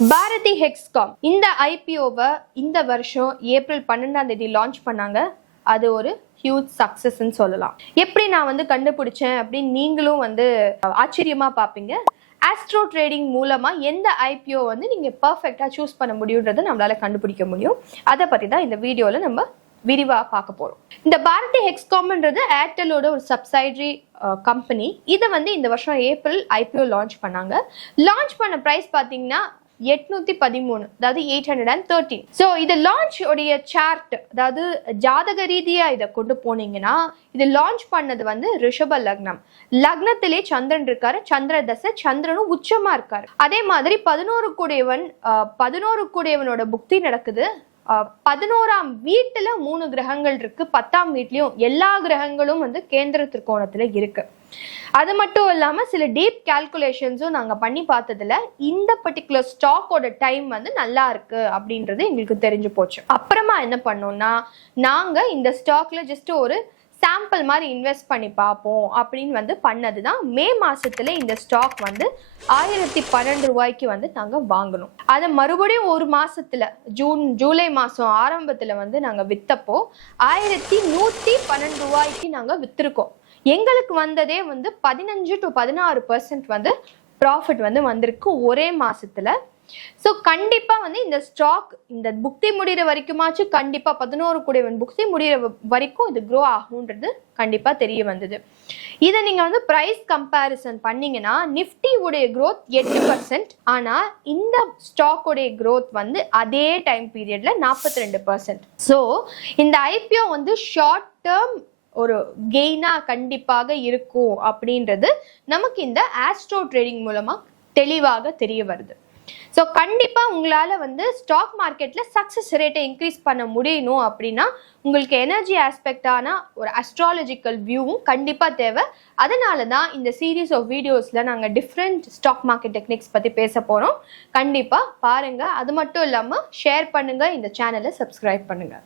பாரதி ஹெக்ஸ்காம் இந்த ஐபிஓவை இந்த வருஷம் ஏப்ரல் 12 லான்ச் பண்ணாங்க. அது ஒரு ஹியூஜ் சக்சஸ்ன்னு சொல்லலாம். எப்படி நான் கண்டுபிடிச்சேன் அப்படின்னு நீங்களும் ஆச்சரியமா பார்ப்பீங்க. ஆஸ்ட்ரோ ட்ரேடிங் மூலமா எந்த ஐபிஓ நீங்க பர்ஃபெக்டா சூஸ் பண்ண முடியுன்றதை நம்மளால கண்டுபிடிக்க முடியும். அதை பத்தி தான் இந்த வீடியோல நம்ம விரிவா பார்க்க போறோம். இந்த பாரதி ஹெக்ஸ்காம்ன்றது ஏர்டெலோட ஒரு சப்சைடரி கம்பெனி. இதை இந்த வருஷம் ஏப்ரல் ஐபிஓ லான்ச் பண்ணாங்க. லான்ச் பண்ண பிரைஸ் பாத்தீங்கன்னா 813, அதாவது 813. ஸோ இது லான்ச் உடைய சார்ட், அதாவது ஜாதக ரீதியா இதை கொண்டு போனீங்கன்னா இது லான்ச் பண்ணது ரிஷப லக்னம். லக்னத்திலே சந்திரன் இருக்காரு, சந்திர தசை, சந்திரனும் உச்சமா இருக்காரு. அதே மாதிரி 11 கூடியவனோட புக்தி நடக்குது. 11ஆம் வீட்டுல 3 கிரகங்கள் இருக்கு. 10ஆம் வீட்லயும் எல்லா கிரகங்களும் கேந்திர திருக்கோணத்துல இருக்கு. அது மட்டும் இல்லாம சில டீப் கால்குலேஷன்ஸும் நாங்க பண்ணி பார்த்ததுல இந்த பர்டிகுலர் ஸ்டாக்கோட டைம் நல்லா இருக்கு அப்படின்றது எங்களுக்கு தெரிஞ்சு போச்சு. அப்புறமா என்ன பண்ணோம்னா, நாங்க இந்த ஸ்டாக்ல ஜஸ்ட் ஒரு சாம்பிள் மாதிரி இன்வெஸ்ட் பண்ணி பார்ப்போம் அப்படின்னு பண்ணதுதான். மே மாசத்துல இந்த ஸ்டாக் 1012 ரூபாய்க்கு நாங்க வாங்கணும். அதை மறுபடியும் ஒரு மாசத்துல ஜூலை மாசம் ஆரம்பத்துல நாங்க வித்தப்போ 1112 ரூபாய்க்கு நாங்க வித்திருக்கோம். எங்களுக்கு வந்ததே 15 to 16% ப்ராஃபிட் வந்திருக்கு ஒரே மாசத்துல. ஸோ கண்டிப்பா இந்த ஸ்டாக் இந்த புக்தி முடிகிற வரைக்குமாச்சு கண்டிப்பா 11 கூடியவன் புக்தி முடிகிற வரைக்கும் இது க்ரோ ஆகுன்றது கண்டிப்பா தெரிய வந்தது. இதை நீங்க பிரைஸ் கம்பேரிசன் பண்ணீங்கன்னா நிஃப்டி உடைய growth 8%, ஆனா இந்த ஸ்டாக் உடைய growth அதே டைம் பீரியட்ல 42%. ஸோ இந்த ஐபிஓ ஷார்ட் டேர்ம் ஒரு கெய்னா கண்டிப்பாக இருக்கும் அப்படின்றது நமக்கு இந்த ஆஸ்ட்ரோ ட்ரேடிங் மூலமா தெளிவாக தெரிய வருது. ஸோ கண்டிப்பா உங்களால ஸ்டாக் மார்க்கெட்ல சக்சஸ் ரேட்டை இன்க்ரீஸ் பண்ண முடியணும் அப்படின்னா உங்களுக்கு எனர்ஜி ஆஸ்பெக்டான ஒரு அஸ்ட்ராலஜிக்கல் வியூவும் கண்டிப்பா தேவை. அதனால தான் இந்த சீரீஸ் ஆஃப் வீடியோஸ்ல நாங்கள் டிஃப்ரெண்ட் ஸ்டாக் மார்க்கெட் டெக்னிக்ஸ் பத்தி பேச போறோம். கண்டிப்பா பாருங்க. அது மட்டும் இல்லாம ஷேர் பண்ணுங்க, இந்த சேனலை சப்ஸ்கிரைப் பண்ணுங்க.